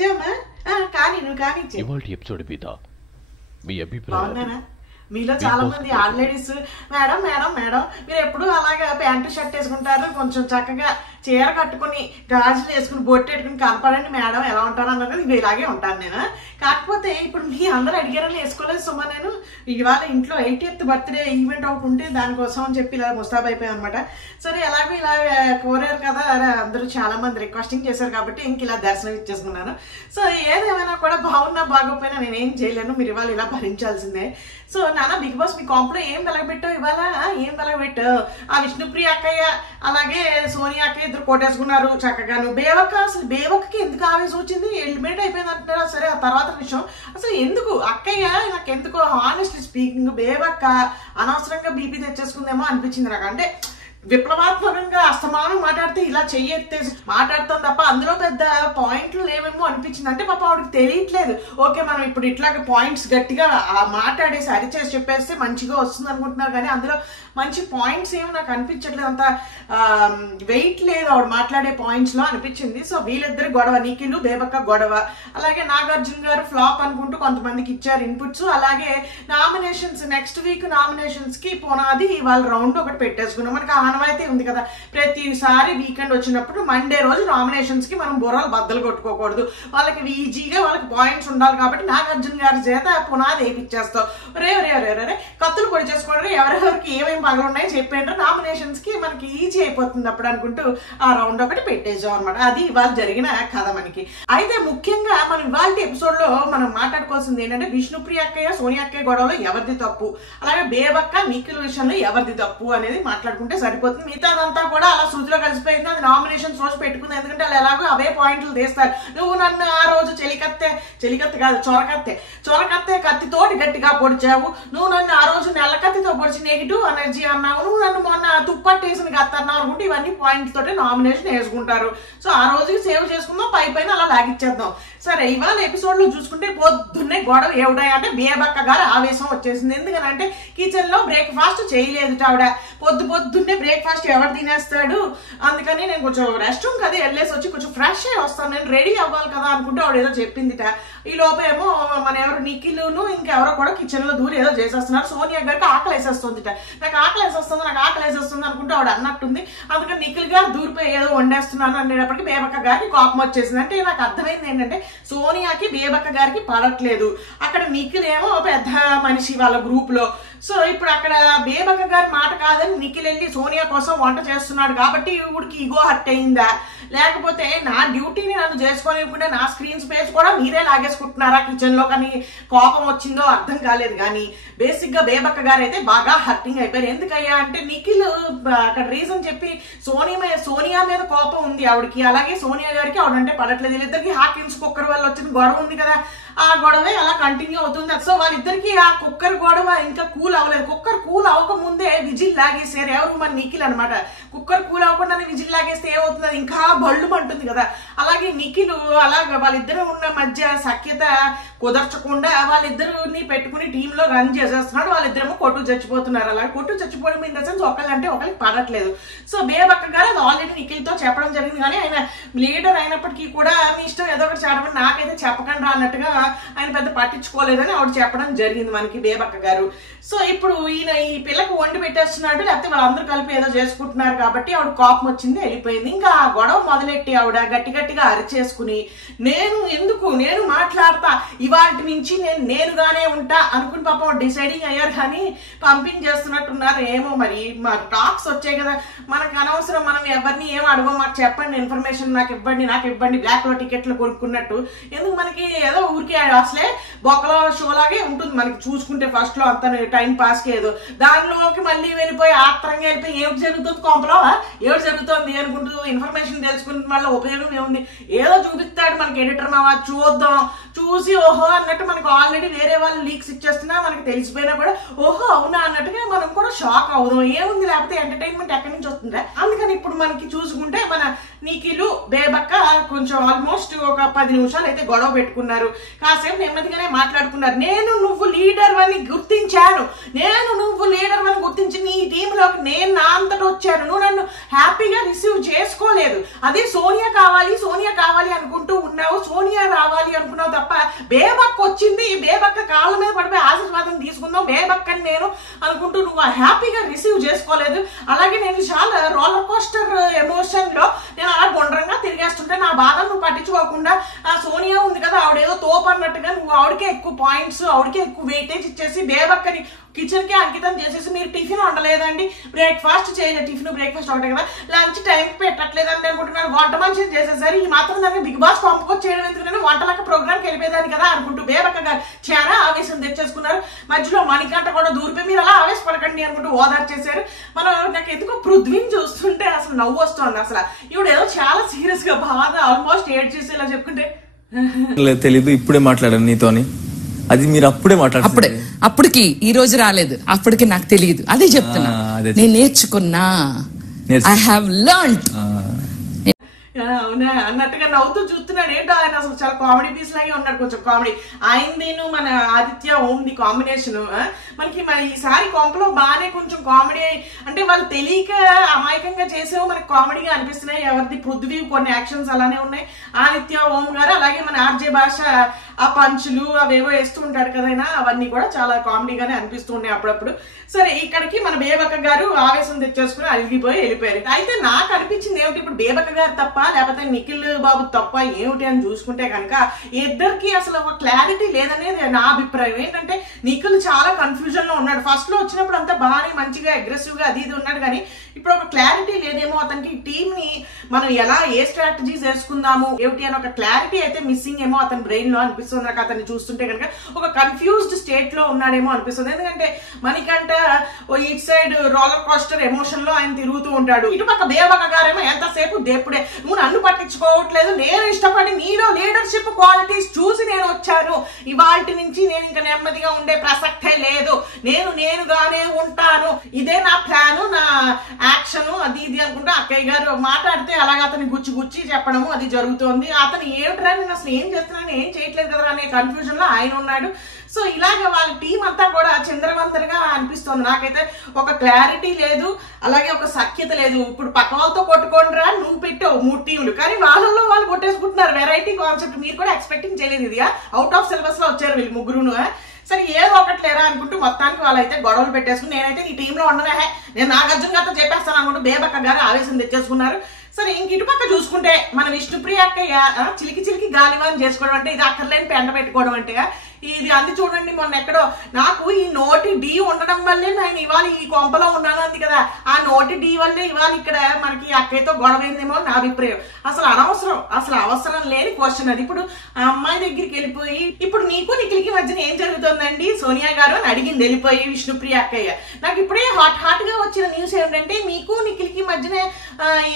వచ్చామా కానీ నువ్వు కానీ ఇవాళ ఎపిసోడ్ మీద మీ అభిప్రాయం మీలో చాలా మంది ఆల్లేడీస్ మేడం మేడం మేడం మీరు ఎప్పుడు అలాగా ప్యాంటు షర్ట్ వేసుకుంటారు కొంచెం చక్కగా చీర కట్టుకుని గాజులు వేసుకుని బొట్టు పెట్టుకుని కనపడండి మేడం ఎలా ఉంటారు అన్నారు ఇంక ఇలాగే ఉంటాను నేను కాకపోతే ఇప్పుడు మీ అందరూ అడిగారని వేసుకోలేదు సుమా నేను ఇవాళ ఇంట్లో 80th బర్త్డే ఈవెంట్ ఒకటి ఉంటే దానికోసం అని చెప్పి ఇలా ముస్తాబ్ అయిపోయాను అనమాట సరే ఎలాగో ఇలా కోరారు కదా అందరూ చాలా మంది రిక్వెస్టింగ్ చేశారు కాబట్టి ఇంక ఇలా దర్శనం ఇచ్చేసుకున్నాను సో ఏదేమైనా కూడా బాగున్నా బాగోపోయినా నేనేం చేయలేను మీరు ఇవాళ ఇలా భరించాల్సిందే సో నాన్న బిగ్ బాస్ మీ కాంప్లో ఏం వెలగబెట్టావు ఇవాళ ఏం వెలగబెట్టావు ఆ విష్ణుప్రియ అక్కయ్య అలాగే సోనియా అక్కయ్య ఇద్దరు కోటేసుకున్నారు చక్కగాను బేవక్క అసలు బేవక్కకి ఎందుకు ఆవేశం వచ్చింది ఎలిమినేట్ అయిపోయింది అంటున్నారా సరే ఆ తర్వాత విషయం అసలు ఎందుకు అక్కయ్య నాకు ఎందుకో హానెస్ట్లీ స్పీకింగ్ బేవక్క అనవసరంగా బీపీ తెచ్చేసుకుందేమో అనిపించింది నాకు అంటే విప్లవాత్మకంగా అస్తమానం మాట్లాడితే ఇలా చెయ్యెత్తేసి మాట్లాడతాం తప్ప అందులో పెద్ద పాయింట్లు లేవేమో అనిపించింది అంటే పాప ఆవిడకి తెలియట్లేదు ఓకే మనం ఇప్పుడు ఇట్లాగే పాయింట్స్ గట్టిగా మాట్లాడేసి అరిచేసి చెప్పేస్తే మంచిగా వస్తుంది అనుకుంటున్నారు కానీ అందులో మంచి పాయింట్స్ ఏమో నాకు అనిపించట్లేదు అంత వెయిట్ లేదు ఆవిడ మాట్లాడే పాయింట్స్ లో అనిపించింది సో వీళ్ళిద్దరు గొడవ నిఖిల్ బేబక్క గొడవ అలాగే నాగార్జున గారు ఫ్లాప్ అనుకుంటూ కొంతమందికి ఇచ్చారు ఇన్పుట్స్ అలాగే నామినేషన్స్ నెక్స్ట్ వీక్ నామినేషన్స్ కి పునాది వాళ్ళ రౌండ్ ఒకటి పెట్టేసుకున్నాం మనకి ఆనవాయితీ ఉంది కదా ప్రతిసారి వీకెండ్ వచ్చినప్పుడు మండే రోజు నామినేషన్స్ కి మనం బుర్రలు బద్దలు కొట్టుకోకూడదు వాళ్ళకి ఈజీగా వాళ్ళకి పాయింట్స్ ఉండాలి కాబట్టి నాగార్జున గారి చేత పునాది వేయించేస్తాం రే రే రే రే కత్తులు పొడి చేసుకోండి ఎవరెవరికి ఏమేమి పగలు ఉన్నాయో చెప్పేంటారు నామినేషన్స్ కి మనకి ఈజీ అయిపోతుంది అప్పుడు అనుకుంటూ ఆ రౌండ్ ఒకటి పెట్టేసాం అనమాట అది ఇవాళ జరిగిన కథ మనకి అయితే ముఖ్యంగా మనం ఇవాళ ఎపిసోడ్ లో మనం మాట్లాడుకోవాల్సింది ఏంటంటే విష్ణుప్రియ అక్కయ్య సోనియా అక్కయ్య గొడవలో ఎవరిది తప్పు అలాగే బేబక్క నిఖిల్ విషయంలో ఎవరిది తప్పు అనేది మాట్లాడుకుంటే సరిపోతుంది మిగతాదంతా కూడా అలా శృతిలో కలిసిపోయింది అది నామినేషన్స్ రోజు పెట్టుకుంది ఎందుకంటే వాళ్ళు ఎలాగో అవే పాయింట్లు తీస్తారు నువ్వు నన్ను ఆ రోజు చెలికత్తె కాదు చొరకత్తె కత్తితోటి గట్టిగా పొడిచావు నువ్వు నన్ను ఆ రోజు నెల్లకత్తితో పొడిచి నెగిటివ్ ఎనర్జీ అన్నావు నువ్వు నన్ను మొన్న తుప్పట్టేసిన గత్త అన్నావు అనుకుంటే ఇవన్నీ పాయింట్స్ తోటి నామినేషన్ వేసుకుంటారు సో ఆ రోజుకి సేవ్ చేసుకుందాం పైన అలా లాగిచ్చేద్దాం సరే ఇవాళ ఎపిసోడ్ లో చూసుకుంటే పొద్దున్నే గొడవ ఏమిటాయి అంటే బేబక్క గారు ఆవేశం వచ్చేసింది ఎందుకనంటే కిచెన్ లో బ్రేక్ఫాస్ట్ చేయలేదు ఆవిడ పొద్దున్నే బ్రేక్ఫాస్ట్ ఎవరు తినేస్తాడు అందుకని నేను కొంచెం రెస్ట్ రూమ్ కదా వెళ్ళేసి వచ్చి కొంచెం ఫ్రెష్ అయ్యి వస్తాను నేను రెడీ అవ్వాలి కదా అనుకుంటే ఆవిడ ఏదో చెప్పిందిట ఈ లోపేమో మన ఎవరు నిఖిల్ను ఇంకెవరో కూడా కిచెన్ లో దూరి ఏదో చేసేస్తున్నారు సోనియా గారికి ఆకలి వేసేస్తుందిట నాకు ఆకలి వేసేస్తుంది అనుకుంటే ఆవిడ అన్నట్టుంది అందుకని నిఖిల్ గారు దూరిపోయి ఏదో వండేస్తున్నాను అనేటప్పటికి బేబక్క గారికి కోపం వచ్చేసింది అంటే నాకు అర్థమైంది ఏంటంటే సోనియాకి బేబక్క గారికి పడట్లేదు అక్కడ నిఖిల్ ఏమో పెద్ద మనిషి వాళ్ళ గ్రూప్ లో సో ఇప్పుడు అక్కడ బేబక్క గారి మాట కాదని నిఖిల్ వెళ్ళి సోనియా కోసం వంట చేస్తున్నాడు కాబట్టి ఊడికి ఈగో హర్ట్ అయిందా లేకపోతే నా డ్యూటీని నన్ను చేసుకోలేకుండా నా స్క్రీన్ స్పేస్ కూడా మీరే లాగేసుకుంటున్నారా కిచెన్ లో కానీ కోపం వచ్చిందో అర్థం కాలేదు కానీ బేసిక్ గా బేబక్క గారు అయితే బాగా హర్టింగ్ అయిపోయారు ఎందుకయ్యా అంటే నిఖిల్ అక్కడ రీజన్ చెప్పి సోనియా మీద కోపం ఉంది ఆవిడకి అలాగే సోనియా గారికి ఆవిడంటే పడట్లేదు వీళ్ళిద్దరికి హాకిన్స్ కుక్కర్ వల్ల వచ్చిన గొడవ ఉంది కదా ఆ గొడవే అలా కంటిన్యూ అవుతుంది సో వాళ్ళిద్దరికి ఆ కుక్కర్ గొడవ ఇంకా కూల్ అవ్వలేదు కుక్కర్ కూల్ అవ్వక ముందే విజిల్ లాగేసారు ఎవరు మన నిఖిల్ అనమాట కుక్కర్ కూల్ అవ్వకుండానే విజిల్ లాగేస్తే ఏమవుతుంది ఇంకా బళ్ళు అంటుంది కదా అలాగే నిఖిల్ అలాగే వాళ్ళిద్దరు ఉన్న మధ్య సఖ్యత కుదర్చకుండా వాళ్ళిద్దరిని పెట్టుకుని టీమ్ లో రన్ చేసేస్తున్నాడు వాళ్ళిద్దరేమో కొట్టు చచ్చిపోతున్నారు అలా కొట్టు చచ్చిపోవడం ఇన్ ద సెన్స్ ఒకళ్ళంటే ఒకరికి పడట్లేదు సో బేబక్క గారు అది ఆల్రెడీ నిఖిల్ తో చెప్పడం జరిగింది కానీ ఆయన లీడర్ అయినప్పటికీ కూడా మీ ఇష్టం ఏదో ఒకటి చెప్పడం నాకైతే చెప్పకండి రా అన్నట్టుగా ఆయన పెద్ద పట్టించుకోలేదని ఆవిడ చెప్పడం జరిగింది మనకి బేబక్క గారు సో ఇప్పుడు ఈయన ఈ పిల్లకి వండి పెట్టేస్తున్నాడు లేకపోతే వాళ్ళందరూ కలిపి ఏదో చేసుకుంటున్నారు కాబట్టి ఆవిడ కోపం వచ్చింది వెళ్ళిపోయింది ఇంకా ఆ గొడవ మొదలెట్టి ఆవిడ గట్టిగా అరిచేసుకుని నేను మాట్లాడతా ఇవాటి నుంచి నేనుగానే ఉంటా అనుకుని పాపం డిసైడింగ్ అయ్యారు కానీ పంపించేస్తున్నట్టున్నారు ఏమో మరి టాక్స్ వచ్చాయి కదా మనకు అనవసరం మనం ఎవరిని ఏం అడగో మాకు చెప్పండి ఇన్ఫర్మేషన్ నాకు ఇవ్వండి బ్లాక్ లో టికెట్లు కొనుక్కున్నట్టు ఎందుకు మనకి ఏదో ఊరికే అసలే బొక్కలో షోలాగే ఉంటుంది మనకి చూసుకుంటే ఫస్ట్ లో అంత టైం పాస్ కి ఏదో దానిలోకి మళ్ళీ వెళ్ళిపోయి ఆత్రంగా వెళ్ళిపోయి ఏమిటి జరుగుతుంది కొంపలో ఏమిటి జరుగుతుంది అనుకుంటూ ఇన్ఫర్మేషన్ తెలుసుకునే వల్ల ఉపయోగం ఏముంది ఏదో చూపిస్తాడు మనకి ఎడిటర్ మావా చూద్దాం చూసి ఓహో అన్నట్టు మనకు ఆల్రెడీ వేరే వాళ్ళు లీక్స్ ఇచ్చేస్తున్నా మనకి తెలిసిపోయినా కూడా ఓహో అవునా అన్నట్టుగా మనం కూడా షాక్ అవుదాం ఏముంది లేకపోతే ఎంటర్టైన్మెంట్ ఎక్కడి నుంచి వస్తుందా అందుకని ఇప్పుడు మనకి చూసుకుంటే మన నిఖిల్ బేబక్క కొంచెం ఆల్మోస్ట్ ఒక 10 నిమిషాలు అయితే గొడవ పెట్టుకున్నారు కాసేపు నెమ్మదిగానే మాట్లాడుకున్నారు నువ్వు లీడర్ అని గుర్తించి నీ టీంలోకి నేను నా అంతటో వచ్చాను, నువ్వు నన్ను హ్యాపీగా రిసీవ్ చేసుకోలేదు. అదే సోనియా కావాలి అనుకుంటూ ఉన్నావు, సోనియా రావాలి అనుకున్నావు తప్ప బేబక్క వచ్చింది, బేబక్క కాళ్ళ మీద పడిపోయి ఆశీర్వాదం తీసుకుందాం బేబక్కని నేను అనుకుంటూ నువ్వు హ్యాపీగా రిసీవ్ చేసుకోలేదు. అలాగే నేను చాలా రోలర్ కోస్టర్ ఎమోషన్ లో నేను అలా గుండ్రంగా తిరిగేస్తుంటే నా బాధ నువ్వు పట్టించుకోకుండా సోనియా ఉంది కదా ఆవిడేదో తోపు అన్నట్టుగా నువ్వు ఆవిడకే ఎక్కువ పాయింట్స్, ఆవిడకే ఎక్కువ వెయిటేజ్ ఇచ్చేసి బేబక్కని కిచెన్ కి అంకితం చేసేసి మీరు టిఫిన్ వండలేదండి, బ్రేక్ఫాస్ట్ చేయలేదు, టిఫిన్ బ్రేక్ఫాస్ట్ ఒకటే కదా, లంచ్ టైంకి పెట్టట్లేదండి అనుకుంటున్నాను, వంట మనిషిని చేసేసారు, ఈ మాత్రం దాన్ని బిగ్ బాస్ పంపుకొచ్చి చేయడం ఎందుకంటే వంటలక్క ప్రోగ్రామ్కి వెళ్ళిపోయేదాన్ని కదా అనుకుంటూ బేబక్క గారు చాలా ఆవేశం తెచ్చేసుకున్నారు. మధ్యలో మణికంఠ కూడా దూరిపోయి మీరు అలా ఆవేశపడకండి అనుకుంటూ ఓదార్ చేశారు. నాకు ఎందుకో పృథ్వీని చూస్తుంటే అసలు నవ్వు వస్తుంది. అసలు ఇవిడు ఏదో చాలా సీరియస్ గా బాధ ఆల్మోస్ట్ ఏడ్ చేసి ఇలా చెప్పుకుంటే తెలీదు, ఇప్పుడే మాట్లాడాను నీతోని, అది మీరు అప్పుడే మాట్లాడారు, అప్పటికి ఈ రోజు రాలేదు, అప్పటికి నాకు తెలియదు, అదే చెప్తున్నా, నేను నేర్చుకున్నా, ఐ హావ్ లెర్న్డ్. అవునా అన్నట్టుగా నవ్వుతూ చూస్తున్నాడు. ఏంటో ఆయన అసలు చాలా కామెడీ పీస్ లాగే ఉన్నాడు, కొంచెం కామెడీ. ఆయనదేను మన ఆదిత్య ఓంది కాంబినేషన్ మనకి మరి ఈసారి కొంపలో బాగానే కొంచెం కామెడీ, అంటే వాళ్ళు తెలియక అమాయకంగా చేసేవో మనకి కామెడీగా అనిపిస్తున్నాయి. ఎవరిది పృథ్వీ కొన్ని యాక్షన్స్ అలానే ఉన్నాయి, ఆదిత్య ఓం గారు అలాగే మన ఆర్జే భాష ఆ పంచులు అవేవో వేస్తూ ఉంటాడు కదైనా, అవన్నీ కూడా చాలా కామెడీగానే అనిపిస్తూ ఉన్నాయి అప్పుడప్పుడు. సరే ఇక్కడికి మన బేబక్క గారు ఆవేశం తెచ్చేసుకుని అలిగిపోయి వెళ్ళిపోయారు. అయితే నాకు అనిపించింది ఏమిటి, ఇప్పుడు బేబక్క గారు తప్ప లేకపోతే నిఖిల్ బాబు తప్ప ఏమిటి అని చూసుకుంటే కనుక ఇద్దరికి అసలు ఒక క్లారిటీ లేదనేది నా అభిప్రాయం. ఏంటంటే నిఖిల్ చాలా కన్ఫ్యూజన్ లో ఉన్నాడు, ఫస్ట్ లో వచ్చినప్పుడు అంతా బాగానే మంచిగా అగ్రెసివ్ గా అది ఇది ఉన్నాడు, కానీ ఇప్పుడు ఒక క్లారిటీ లేదేమో అతనికి. టీమ్ ని మనం ఎలా ఏ స్ట్రాటజీస్ వేసుకుందాము ఏమిటి అని ఒక క్లారిటీ అయితే మిస్సింగ్ ఏమో అతని బ్రెయిన్ లో అనిపిస్తుంది నాకు. అతన్ని చూస్తుంటే కనుక ఒక కన్ఫ్యూజ్డ్ స్టేట్ లో ఉన్నాడేమో అనిపిస్తుంది. ఎందుకంటే మనకంటే ఇటు సైడ్ రోలర్ కోస్టర్ ఎమోషన్ లో ఆయన తిరుగుతూ ఉంటాడు, ఇటు పక్క బేబక్క గారేమో ఎంతసేపు దేపుడే నువ్వు నన్ను పట్టించుకోవట్లేదు, నేను ఇష్టపడి నీలో లీడర్షిప్ క్వాలిటీస్ చూసి నేను వచ్చాను, ఇవాల్టి నుంచి నేను ఇంకా నెమ్మదిగా ఉండే ప్రసక్తే లేదు, నేనుగానే ఉంటాను, ఇదే నా ప్లాను నా యాక్షన్ అది ఇది అనుకుంటా అక్కయ్య గారు మాట్లాడితే అలాగే అతని గుచ్చి చెప్పడము అది జరుగుతోంది. అతను ఏమిట్రా నేను అసలు ఏం చేస్తున్నాను ఏం చేయట్లేదు కదా అనే కన్ఫ్యూజన్ లో ఆయన ఉన్నాడు. సో ఇలాగ వాళ్ళ టీం అంతా కూడా చిందరవందరగా అనిపిస్తుంది నాకైతే. ఒక క్లారిటీ లేదు, అలాగే ఒక సఖ్యత లేదు. ఇప్పుడు పక్క వాళ్ళతో కొట్టుకోండిరా నువ్వు పెట్టావు 3 టీంలు, కానీ వాళ్ళల్లో వాళ్ళు కొట్టేసుకుంటున్నారు. వెరైటీ కాన్సెప్ట్ మీరు కూడా ఎక్స్పెక్టింగ్ చేయలేదు, ఇది అవుట్ ఆఫ్ సిలబస్ లో వచ్చారు వీళ్ళు ముగ్గురును. సరే ఏదో ఒకటి లేరా అనుకుంటూ మొత్తానికి వాళ్ళైతే గొడవలు పెట్టేసుకుని నేనైతే ఈ టీంలో ఉండనే, నేను నాగార్జున గారితో చెప్పేస్తాను అనుకుంటూ బేబక్క గారు ఆవేశం తెచ్చేసుకున్నారు. సరే ఇంక ఇటుపక్క చూసుకుంటే మన విష్ణుప్రియ అక్కయ్య చిలికి గాలివాన్ చేసుకోవడం అంటే ఇది అక్కర్లేని పెంట పెట్టుకోవడం అంటే ఇది అంది చూడండి. మొన్న ఎక్కడో నాకు ఈ నోటి డి ఉండడం వల్లే నేను ఇవాళ ఈ కొంపలో ఉన్నాను అంది కదా, ఆ నోటి డి వల్లే ఇవాళ ఇక్కడ మనకి అక్కయ్యతో గొడవైందేమో నా అభిప్రాయం. అసలు అనవసరం, అసలు అవసరం లేని క్వశ్చన్ అది. ఇప్పుడు ఆ అమ్మాయి దగ్గరికి వెళ్ళిపోయి ఇప్పుడు నీకు నిఖిల్కి మధ్యన ఏం జరుగుతుందండి సోనియా గారు అని అడిగింది వెళ్ళిపోయి విష్ణుప్రియ అక్కయ్య. నాకు ఇప్పుడే హాట్ గా వచ్చిన న్యూస్ ఏంటంటే మీకు నిఖిల్కి మధ్యన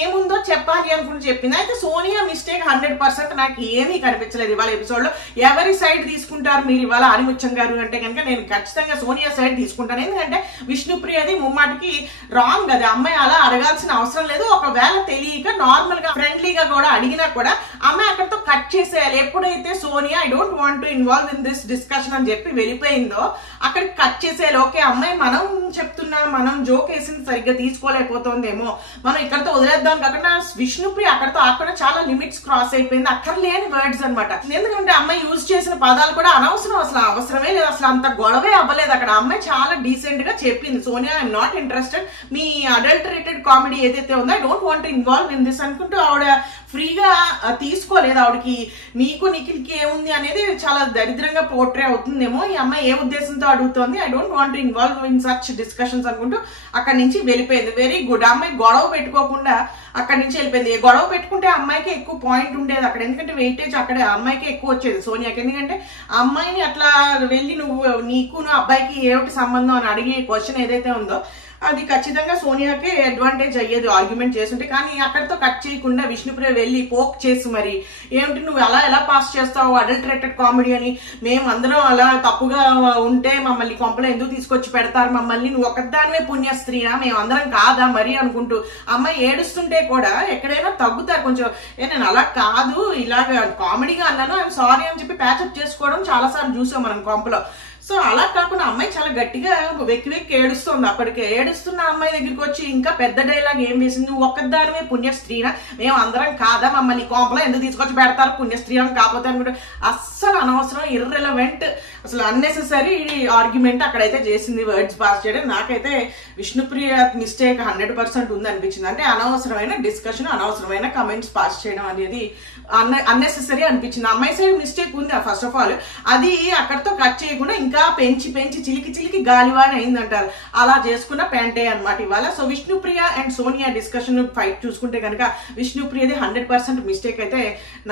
ఏముందో చెప్పాలి అనుకుని చెప్పింది. అయితే సోనియా మిస్టేక్ 100% నాకు ఏమీ కనిపించలేదు ఇవాళ ఎపిసోడ్ లో. ఎవరి సైడ్ తీసుకుంటారు మీరు ఇవాళ ఆనిముత్యం గారు అంటే కనుక నేను ఖచ్చితంగా సోనియా సైడ్ తీసుకుంటాను. ఎందుకంటే విష్ణుప్రియది ముమ్మాటికి రాంగ్, అది అమ్మాయి అలా అడగాల్సిన అవసరం లేదు. ఒకవేళ తెలియక నార్మల్ గా ఫ్రెండ్లీగా కూడా అడిగినా కూడా అమ్మాయి అక్కడితో కట్ చేసేయాలి. ఎప్పుడైతే Sonia I don't want to involve in this discussion అని చెప్పి వెళ్ళిపోయిందో అక్కడికి కట్ చేసేయాలి. ఓకే అమ్మాయి మనం చెప్తున్నాం, మనం జోక్ వేసింది సరిగ్గా తీసుకోలేకపోతుందేమో, మనం ఇక్కడతో వదిలేద్దాం కాకుండా విష్ణుప్రియ అక్కడతో అక్కడ చాలా లిమిట్స్ క్రాస్ అయిపోయింది, అక్కర్లేని వర్డ్స్ అనమాట. ఎందుకంటే అమ్మాయి యూజ్ చేసిన పదాలు కూడా అనవసరం, అసలు అవసరమే లేదు, అసలు అంత గొడవే అవ్వలేదు అక్కడ. అమ్మాయి చాలా డీసెంట్ గా చెప్పింది Sonia I'm not interested, me adulterated comedy ఏదైతే ఉందో I don't want involve in this అనుకుంటూ ఆవిడ ఫ్రీగా తీసుకోలేదు. ఆవిడకి మీకు నిఖిల్కి ఏముంది అనేది చాలా దరిద్రంగా పోర్ట్రే అవుతుందేమో, ఈ అమ్మాయి ఏ ఉద్దేశంతో అడుగుతోంది, I don't want involve in such discussions అనుకుంటూ అక్కడి నుంచి వెళ్ళిపోయింది. వెరీ గుడ్, అమ్మాయి గొడవ పెట్టుకోకుండా అక్కడి నుంచి వెళ్ళిపోయింది. గొడవ పెట్టుకుంటే అమ్మాయికి ఎక్కువ పాయింట్ ఉండేది అక్కడ, ఎందుకంటే వెయిటేజ్ అక్కడ అమ్మాయికి ఎక్కువ వచ్చేది సోనియాకి. ఎందుకంటే అమ్మాయిని అట్లా వెళ్ళి నువ్వు నీకు అబ్బాయికి ఏమిటి సంబంధం అని అడిగే క్వశ్చన్ ఏదైతే ఉందో అది ఖచ్చితంగా సోనియాకే అడ్వాంటేజ్ అయ్యేది ఆర్గ్యుమెంట్ చేస్తుంటే. కానీ అక్కడితో కట్ చేయకుండా విష్ణుప్రియ వెళ్ళి పోక్ చేసి మరి ఏమిటి నువ్వు అలా ఎలా పాస్ చేస్తావు అడల్టరేటెడ్ కామెడీ అని, మేము అందరం అలా తప్పుగా ఉంటే మమ్మల్ని కొంపలో ఎందుకు తీసుకొచ్చి పెడతారు మమ్మల్ని, నువ్వు ఒకదానివే పుణ్యస్త్రీనా మేము అందరం కాదా మరి అనుకుంటూ అమ్మాయి ఏడుస్తుంటే కూడా ఎక్కడైనా తగ్గుతారు కొంచెం, నేను అలా కాదు ఇలాగ కామెడీగా అన్నాను ఐఎమ్ సారీ అని చెప్పి ప్యాచప్ చేసుకోవడం చాలాసార్లు చూసాం మనం కొంపలో. సో అలా కాకుండా అమ్మాయి చాలా గట్టిగా వెక్కి ఏడుస్తుంది. అప్పటికే ఏడుస్తున్న అమ్మాయి దగ్గరికి వచ్చి ఇంకా పెద్ద డైలాగ్ ఏం వేసింది, నువ్వు ఒక్కదానివే పుణ్యస్త్రీనా, మేము అందరం కాదా, మమ్మల్ని కోంపలో ఎందుకు తీసుకొచ్చి పెడతారు పుణ్యస్త్రీ అని కాకపోతే అనుకుంటే అస్సలు అనవసరం ఇర్రెలవెంట్ అసలు అన్నెసెసరీ ఆర్గ్యుమెంట్ అక్కడైతే చేసింది వర్డ్స్ పాస్ చేయడం. నాకైతే విష్ణుప్రియ మిస్టేక్ 100% ఉంది అనిపించింది. అంటే అనవసరమైన డిస్కషన్ అనవసరమైన కమెంట్స్ పాస్ చేయడం అనేది అన్నెసెసరీ అనిపించింది. అమ్మాయి సైడ్ మిస్టేక్ ఉంది ఫస్ట్ ఆఫ్ ఆల్, అది అక్కడితో కట్ చేయకుండా ఇంకా పెంచి చిలికి గాలివాని అయిందంటారు, అలా చేసుకున్న పెంటే అనమాట ఇవాళ. So Vishnupriya and Sonia discussion fight చూసుకుంటే కనుక విష్ణుప్రియది 100% మిస్టేక్ అయితే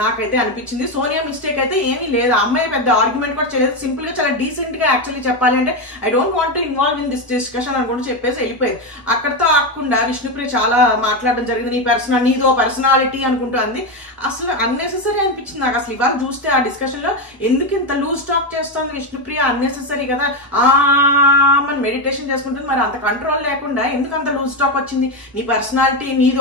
నాకైతే అనిపించింది. సోనియా మిస్టేక్ అయితే ఏమీ లేదు, అమ్మాయి పెద్ద ఆర్గ్యుమెంట్ కూడా చేయలేదు, సింపుల్ గా చాలా డీసెంట్ గా యాక్చువల్లీ చెప్పాలి అంటే I don't want to involve in this discussion అనుకుంటూ చెప్పేసి వెళ్ళిపోయింది. అక్కడితో ఆకుండా విష్ణుప్రియ చాలా మాట్లాడడం జరిగింది, నీదో పర్సనాలిటీ అనుకుంటూ అంది. అసలు అన్నెసెసరీ అనిపించింది నాకు. అసలు ఇవాళ చూస్తే ఆ డిస్కషన్ లో ఎందుకు ఇంత లూజ్ టాక్ చేస్తుంది విష్ణుప్రియ, అన్నెసెసరీ కదా, మనం మెడిటేషన్ చేసుకుంటుంది, మరి అంత కంట్రోల్ లేకుండా ఎందుకు అంత లూజ్ టాక్ వచ్చింది, నీ పర్సనాలిటీ నీకు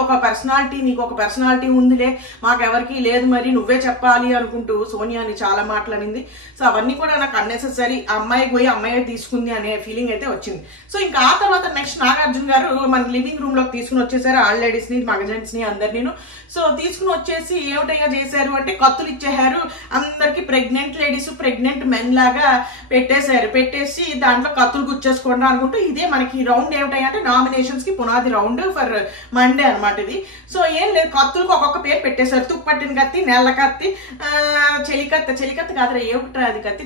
ఒక పర్సనాలిటీ ఉందిలే మాకెవరికి లేదు, మరి నువ్వే చెప్పాలి అనుకుంటూ సోనియాని చాలా మాట్లాడింది. సో అవన్నీ కూడా నాకు అన్నెసెసరీ, అమ్మాయి తీసుకుంది అనే ఫీలింగ్ అయితే వచ్చింది. సో ఇంకా ఆ తర్వాత నెక్స్ట్ నాగార్జున గారు మన లివింగ్ రూమ్ లోకి తీసుకుని వచ్చేసారు ఆల్ లేడీస్ ని మగజెంట్స్ ని అందరినీ. సో తీసుకుని వచ్చేసి ఏమిటయ్యా చేశారు అంటే కత్తులు ఇచ్చేసారు అందరికి, ప్రెగ్నెంట్ లేడీస్ ప్రెగ్నెంట్ మెన్ లాగా పెట్టేసి దాంట్లో కత్తులు గుచ్చేసుకోండి అనుకుంటూ ఇదే మనకి రౌండ్ ఏమిటాయి అంటే నామినేషన్స్ కి పునాది రౌండ్ ఫర్ మండే అనమాట ఇది. సో ఏం లేదు, కత్తులకు ఒక్కొక్క పేరు పెట్టేశారు, తుప్పట్టిన కత్తి, నెల్ల కత్తి, చెలికత్తి కాదురా ఏమిట్రా అది కత్తి,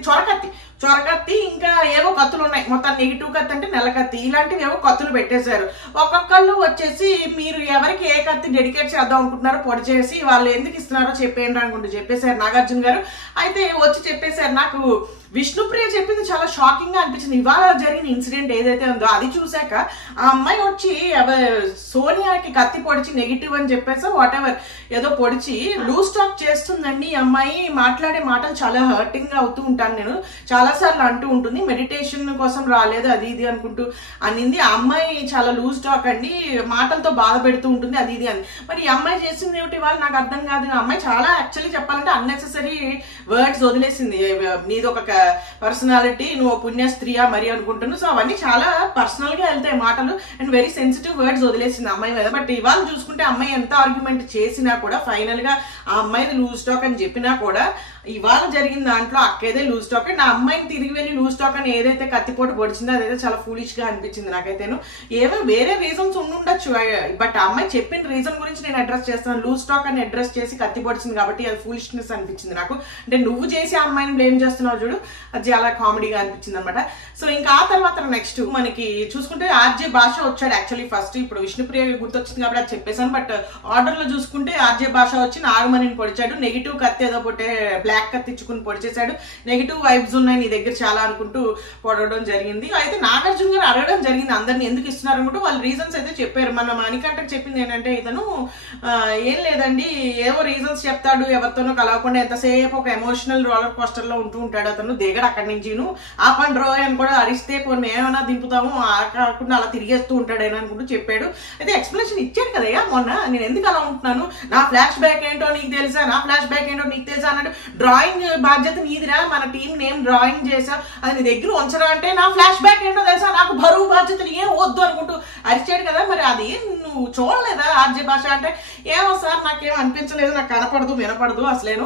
చొరకత్తి, ఇంకా ఏవో కత్తులు ఉన్నాయి, మొత్తం నెగిటివ్ కత్తి అంటే నెల కత్తి, ఇలాంటివి ఏవో కత్తులు పెట్టేశారు. ఒక్కొక్కళ్ళు వచ్చేసి మీరు ఎవరికి ఏ కత్తి డెడికేట్ చేద్దాం అనుకుంటున్నారో పొడి చేసి వాళ్ళు ఎందుకు ఇస్తున్నారో చెప్పేయండి అనుకుంటూ చెప్పేశారు నాగార్జున గారు. అయితే వచ్చి చెప్పేశారు. నాకు విష్ణుప్రియ చెప్పింది చాలా షాకింగ్ గా అనిపించింది. ఇవాళ జరిగిన ఇన్సిడెంట్ ఏదైతే ఉందో అది చూసాక ఆ అమ్మాయి వచ్చి సోనియాకి కత్తి పొడిచి నెగిటివ్ అని చెప్పేసి వాట్ ఎవర్ ఏదో పొడిచి లూజ్ టాక్ చేస్తుందండి. ఈ అమ్మాయి మాట్లాడే మాటలు చాలా హర్టింగ్ గా అవుతూ ఉంటాను నేను, చాలా సార్లు అంటూ ఉంటుంది, మెడిటేషన్ కోసం రాలేదు అది ఇది అనుకుంటూ అనింది. ఆ అమ్మాయి చాలా లూజ్ టాక్ అండి, మాటలతో బాధ పెడుతూ ఉంటుంది అది ఇది అని. మరి ఈ అమ్మాయి చేసింది ఏమిటి వాళ్ళు నాకు అర్థం కాదు. ఆ అమ్మాయి చాలా యాక్చువల్లీ చెప్పాలంటే అన్నెసెసరీ వర్డ్స్ వదిలేసింది, నీది ఒక పర్సనాలిటీ, నువ్వు పుణ్యస్త్రీయా మరి అనుకుంటున్నావు. సో అవన్నీ చాలా పర్సనల్ గా వెళ్తాయి మాటలు అండ్ వెరీ సెన్సిటివ్ వర్డ్స్ వదిలేసింది అమ్మాయి మీద. బట్ ఇవాళ చూసుకుంటే అమ్మాయి ఎంత ఆర్గ్యుమెంట్ చేసినా కూడా ఫైనల్ గా ఆ అమ్మాయిది లూజ్ టాక్ అని చెప్పినా కూడా ఇవాళ జరిగిన దాంట్లో అక్కేదే లూజ్ టాక్ అండ్ ఆ అమ్మాయిని తిరిగి వెళ్ళి లూజ్ టాక్ అని ఏదైతే కత్తిపోటు పొడిచిందో అదైతే చాలా ఫూలిష్ గా అనిపించింది నాకైతేను. ఏమో వేరే రీజన్స్ ఉండుండొచ్చు, బట్ ఆ అమ్మాయి చెప్పిన రీజన్ గురించి నేను అడ్రస్ చేస్తాను. లూజ్ టాక్ అని అడ్రస్ చేసి కత్తి పొడిచింది కాబట్టి అది ఫూలిష్నెస్ అనిపించింది నాకు. అంటే నువ్వు చేసి ఆ అమ్మాయిని బ్లేమ్ చేస్తున్నావు చూడు, అది చాలా కామెడీగా అనిపించింది అనమాట. సో ఇంకా ఆ తర్వాత నెక్స్ట్ మనకి చూసుకుంటే ఆర్జే భాష వచ్చాడు యాక్చువల్లీ ఫస్ట్. ఇప్పుడు విష్ణుప్రియ గుర్తొచ్చింది కాబట్టి అది చెప్పేశాను. బట్ ఆర్డర్ లో చూసుకుంటే ఆర్జే భాష వచ్చి నాగమణిని పొడిచాడు, నెగిటివ్ కత్తి ఏదో పొట్టే బ్లాక్ కత్తి ఇచ్చుకుని పొడిచేశాడు, నెగిటివ్ వైబ్స్ ఉన్నాయి నీ దగ్గర చాలా అనుకుంటూ పొడవడం జరిగింది. అయితే నాగార్జున గారు అడగడం జరిగింది అందరిని ఎందుకు ఇస్తున్నారు అనుకుంటూ, వాళ్ళ రీజన్స్ అయితే చెప్పారు. మన మణికంఠకి చెప్పింది ఏంటంటే ఇతను ఏం లేదండి ఏవో రీజన్స్ చెప్తాడు, ఎవరితోనో కలవకుండా ఎంతసేపు ఒక ఎమోషనల్ రోలర్ కోస్టర్ లో ఉంటూ ఉంటాడు, అతను దిగడు అక్కడి నుంచి, ఆపండి రోయ్ అని కూడా అరిస్తే పోనీ ఏమైనా దింపుతాము కాకుండా అలా తిరిగేస్తూ ఉంటాడు అని అనుకుంటూ చెప్పాడు. అయితే ఎక్స్ప్లెనేషన్ ఇచ్చాడు కదయ్యా మొన్న, నేను ఎందుకు అలా ఉంటున్నాను, నా ఫ్లాష్ బ్యాక్ ఏంటో నీకు తెలుసా, నా ఫ్లాష్ బ్యాక్ ఏంటో నీకు తెలుసా అన్నాడు. డ్రాయింగ్ బాధ్యత నీదిరా, మన టీం నేమ్ డ్రాయింగ్ చేసా, అది నీ దగ్గర ఉంచరా అంటే నా ఫ్లాష్ బ్యాక్ ఏంటో తెలుసా, నాకు బరువు బాధ్యతలు ఏం వద్దు అనుకుంటూ అరిచాడు కదా. మరి అది నువ్వు చూడలేదా ఆర్జే భాష అంటే, ఏమో సార్ నాకేం అనిపించలేదు, నాకు కనపడదు వినపడదు, అసలేను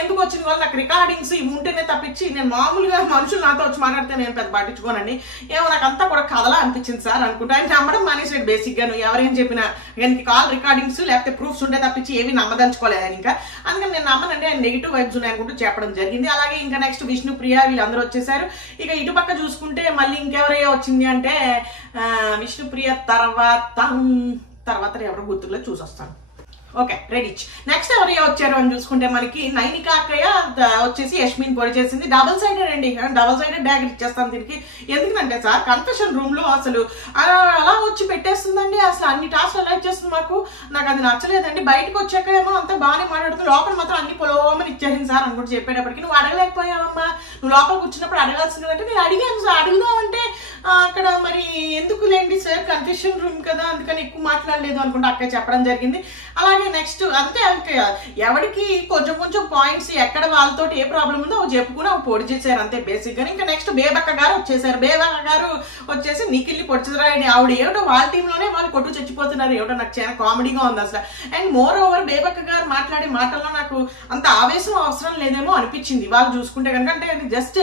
ఎందుకు వచ్చిన వాళ్ళు నాకు రికార్డింగ్స్ ఇవి ఉంటేనే తప్పించి నేను మామూలుగా మనుషులు నాతో వచ్చి మాట్లాడితే నేను పెద్ద పట్టించుకోనండి, ఏమో నాకు అంతా కూడా కథలా అనిపించింది సార్ అనుకుంటా. ఆయన నమ్మడం మానేసాడు బేసిక్ గా, నువ్వు ఎవరేం చెప్పినా ఆయనకి కాల్ రికార్డింగ్స్ లేకపోతే ప్రూఫ్స్ ఉంటే తప్పించి ఏవి నమ్మదలుచుకోలేదు ఆయన. ఇంకా అందుకని నేను నమ్మనండి, ఆయన నెగిటివ్ వైబ్స్ ఉన్నాయి అనుకుంటూ చెప్పడం జరిగింది. అలాగే ఇంకా నెక్స్ట్ విష్ణుప్రియ వీళ్ళందరూ వచ్చేసారు. ఇక ఇటుపక్క చూసుకుంటే మళ్ళీ ఇంకెవరయ్యా వచ్చింది అంటే విష్ణుప్రియ తర్వాత ఎవరో గుర్తుల్లో చూసొస్తాను. Okay ready. నెక్స్ట్ ఎవరయ్యా వచ్చారు అని చూసుకుంటే మనకి నైనిక అక్కయ్య వచ్చేసి యష్మిన్ పొడి చేసింది. డబుల్ సైడెడ్ అండి, డబుల్ సైడెడ్ డాగర్ ఇచ్చేస్తాను దీనికి. ఎందుకంటే సార్ కన్ఫెషన్ రూమ్ లో అసలు అలా వచ్చి పెట్టేస్తుందండి, అసలు అన్ని టాస్క్లు అలా ఇచ్చేస్తుంది నాకు అది నచ్చలేదండి. బయటకు వచ్చాక ఏమో అంతా బాగానే మాట్లాడుతుంది, లోపల మాత్రం అన్ని పొలమని ఇచ్చేసింది సార్ అనుకుంటూ చెప్పేటప్పటికి నువ్వు అడగలేకపోయావమ్మా, నువ్వు లోపల కూర్చున్నప్పుడు అడగాల్సింది అంటే నేను అడిగాను సార్, అడుగుదామంటే అక్కడ మరి ఎందుకు లేండి సార్ కన్ఫెషన్ రూమ్ కదా అందుకని ఎక్కువ మాట్లాడలేదు అనుకుంటే అక్క చెప్పడం జరిగింది. అలాగే నెక్స్ట్ అంతే ఎవరికి కొంచెం కొంచెం పాయింట్స్ ఎక్కడ వాళ్ళతో ఏ ప్రాబ్లం ఉందో అవి చెప్పుకుని అవి పొడి చేశారు అంతే బేసిక్ గా. ఇంకా నెక్స్ట్ బేబక్క గారు వచ్చేసారు. బేబక్క గారు వచ్చేసి నిఖిల్ని పొడిచేసారు. ఆవిడ ఏమిటో వాళ్ళ టీంలోనే వాళ్ళు కొట్టు చచ్చిపోతున్నారు. ఏమిటో నాకు చాలా కామెడీగా ఉంది అసలు. అండ్ మోర్ ఓవర్ బేబక్క గారు మాట్లాడే మాటల్లో నాకు అంత ఆవేశం అవసరం లేదేమో అనిపించింది వాళ్ళు చూసుకుంటే కనుక. అంటే జస్ట్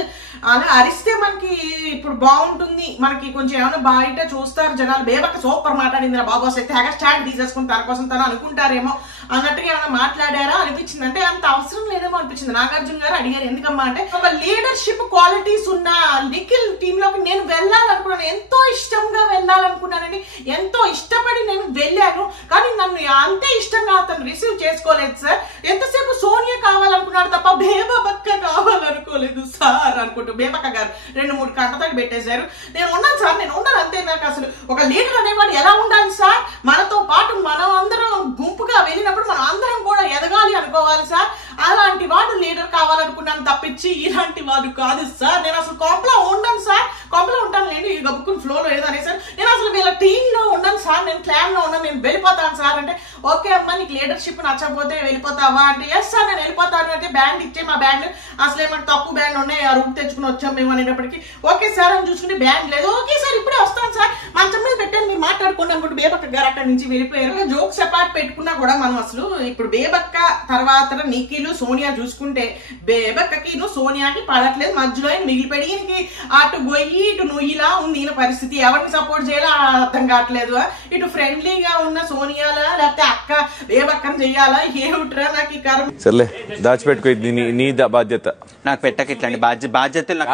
అలా అరిస్తే మనకి ఇప్పుడు బాగుంటుంది, మనకి కొంచెం ఏమైనా బయట చూస్తారు జనాలు. బేబక్క సూపర్ మాట్లాడింది బాబు, అసలు తెగ స్టాండ్ తీసేసుకుని తన కోసం తను అనుకుంటారేమో అన్నట్టుగా ఏమైనా మాట్లాడారా అనిపించింది. అంటే అంత అవసరం లేదేమో అనిపించింది. నాగార్జున గారు అడిగారు ఎందుకమ్మా అంటే, ఒక లీడర్షిప్ క్వాలిటీస్ ఉన్న నిఖిల్ టీమ్ లోకి నేను వెళ్ళాలనుకున్నాను, ఎంతో ఇష్టంగా వెళ్ళాలనుకున్నానని ఎంతో ఇష్టపడి నేను వెళ్ళాను. కానీ నన్ను అంతే ఇష్టంగా అతను రిసీవ్ చేసుకోలేదు సార్. ఎంతసేపు సోనియా కావాలనుకున్నాడు తప్ప బేబక్క కావాలనుకోలేదు సార్ అనుకుంటూ బేబక్క గారు 2-3 కంటతడి పెట్టేశారు. నేను ఉన్నాను సార్, నేను ఉన్నాను అంతే. నాకు అసలు ఒక లీడర్ అనేవాడు ఎలా ఉండాలి సార్, మనతో పాటు మనం అందరం గుంపుగా వెళ్ళినప్పుడు మనం అందరం కూడా ఎదగాలి అనుకోవాలి సార్. అలాంటి వాడు లీడర్ కావాలనుకున్నాను తప్పించి ఇలాంటి వాడు కాదు సార్. నేను అసలు కాంప్లో ఉండను సార్, కాంప్లో ఉంటాను లేండి ఈ గబుక్కుని ఫ్లోలో ఏదో అనే సార్. నేను అసలు వీళ్ళ టీంలో ఉండను సార్, నేను క్లాన్ లో ఉన్నాను, నేను వెళ్ళిపోతాను సార్ అంటే, ఓకే అమ్మా నీకు లీడర్షిప్ నచ్చకపోతే వెళ్ళిపోతావా అంటే, ఎస్ సార్ నేను వెళ్ళిపోతాను అంటే, బ్యాండ్ ఇచ్చే మా బ్యాండ్ అసలు ఏమంటే తక్కువ బ్యాండ్ ఉన్నాయి ఆ రూమ్ తెచ్చుకుని వచ్చాం మేము అనేటప్పటికి, ఓకే సార్ అని చూసుకుంటే బ్యాండ్ లేదు. ఓకే సార్ ఇప్పుడే వస్తాను సార్, మంచం మీద పెట్టాను మీరు మాట్లాడుకోండి అనుకుంటే బేబక్క గారు అక్కడి నుంచి వెళ్ళిపోయారు. జోక్స్ అపార్ట్ పెట్టుకున్నా కూడా మనం అసలు ఇప్పుడు బేబక్క తర్వాత నిఖిల్ సోనియా చూసుకుంటే బేబక్కకి సోనియాకి పడట్లేదు, మధ్యలో మిగిలిపోయి ఈయనకి అటు గొయ్యి ఇటు నొయ్యిలా ఉంది ఈయన పరిస్థితి. ఎవరిని సపోర్ట్ చేయాలో అర్థం కావట్లేదు. ఇటు ఫ్రెండ్లీగా ఉన్న సోనియాలా లేకపోతే అక్క బేబక్కని చెయ్యాలా ఏమిట్రా నాకు ఈ కరం. సర్లే దాచిపెట్టుకో, నీ బాధ్యత. నాకు పెట్టక ఇట్లాంటి బాధ్యతలు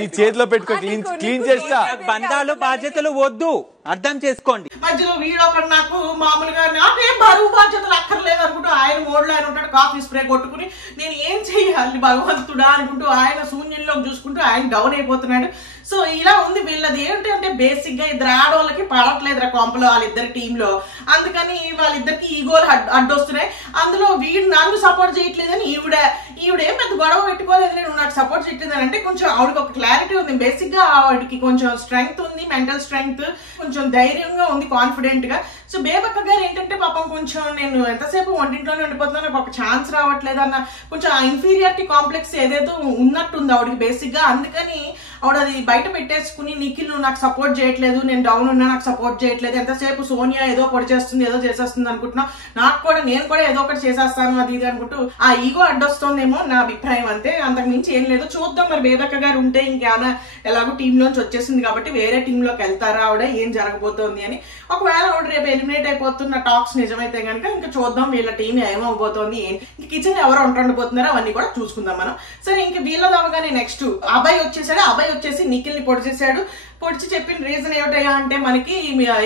నీ చేతిలో పెట్టుకో, క్లీన్ చేస్తా. బంధాలు బాధ్యతలు వద్దు, అర్థం చేసుకోండి. మధ్యలో వీడు ఒకటి నాకు మామూలుగా నాకేం బరువు బాధ్యతలు అక్కర్లేదు అనుకుంటూ ఆయన మోడ్లో ఆయన ఉంటాడు, కాఫీ స్ప్రే కొట్టుకుని నేను ఏం చెయ్యాలి భగవంతుడా అనుకుంటూ ఆయన శూన్యంలోకి చూసుకుంటూ ఆయన డౌన్ అయిపోతున్నాడు. సో ఇలా ఉంది వీళ్ళది. ఏంటంటే బేసిక్ గా ఇద్దరు ఆడవాళ్ళకి పడట్లేదురా కొంపలో వాళ్ళిద్దరి టీంలో, అందుకని వాళ్ళిద్దరికి ఈగోలు అడ్డొస్తున్నాయి. అందులో వీడు నన్ను సపోర్ట్ చేయట్లేదని ఈవిడేం పెద్ద గొడవ పెట్టుకోలేదు, నువ్వు నాకు సపోర్ట్ చేయట్లేదని అంటే కొంచెం ఆవిడకి ఒక క్లారిటీ ఉంది. బేసిక్ గా ఆవిడకి కొంచెం స్ట్రెంగ్త్ ఉంది, మెంటల్ స్ట్రెంగ్త్, కొంచెం ధైర్యంగా ఉంది, కాన్ఫిడెంట్ గా. సో బేబక్క గారు ఏంటంటే పాపం కొంచెం నేను ఎంతసేపు వంటింట్లోనే ఉండిపోతున్నా, నాకు ఒక ఛాన్స్ రావట్లేదు అన్న కొంచెం ఇన్ఫీరియారిటీ కాంప్లెక్స్ ఏదేదో ఉన్నట్టుంది ఆవిడకి బేసిక్ గా. అందుకని ఆవిడ అది బయట పెట్టేసుకుని నిఖిల్ నువ్వు నాకు సపోర్ట్ చేయట్లేదు, నేను డౌన్ ఉన్నా నాకు సపోర్ట్ చేయట్లేదు, ఎంతసేపు సోనియా ఏదో పొడి చేస్తుంది ఏదో చేసేస్తుంది అనుకుంటున్నా, నేను కూడా ఏదో ఒకటి చేసేస్తాను అది ఇది అనుకుంటూ ఆ ఈగో అడ్డొస్తుందేమో నా అభిప్రాయం. అంతే, అంతకు మించి ఏం లేదు. చూద్దాం మరి బేబక్క గారు ఉంటే ఇంకేమైనా ఎలాగో టీంలోంచి వచ్చేసింది కాబట్టి వేరే టీంలోకి వెళ్తారా ఆవిడ, ఏం జరగబోతోంది అని. ఒకవేళ ఆవిడ రేపు ఎలిమినేట్ అయిపోతున్న టాక్స్ నిజమైతే కనుక ఇంకా చూద్దాం వీళ్ళ టీం ఏమవబోతోంది, ఇంక కిచెన్ ఎవరు ఉంటుండబోతున్నారో అవన్నీ కూడా చూసుకుందాం మనం. సరే ఇంక వీళ్ళది అవగానే నెక్స్ట్ అబ్బాయి వచ్చేసాడు. అబ్బాయి వచ్చేసి నిఖిల్ ని పొడి చేశాడు. పొడిచి చెప్పిన రీజన్ ఏమిటయ్యా అంటే, మనకి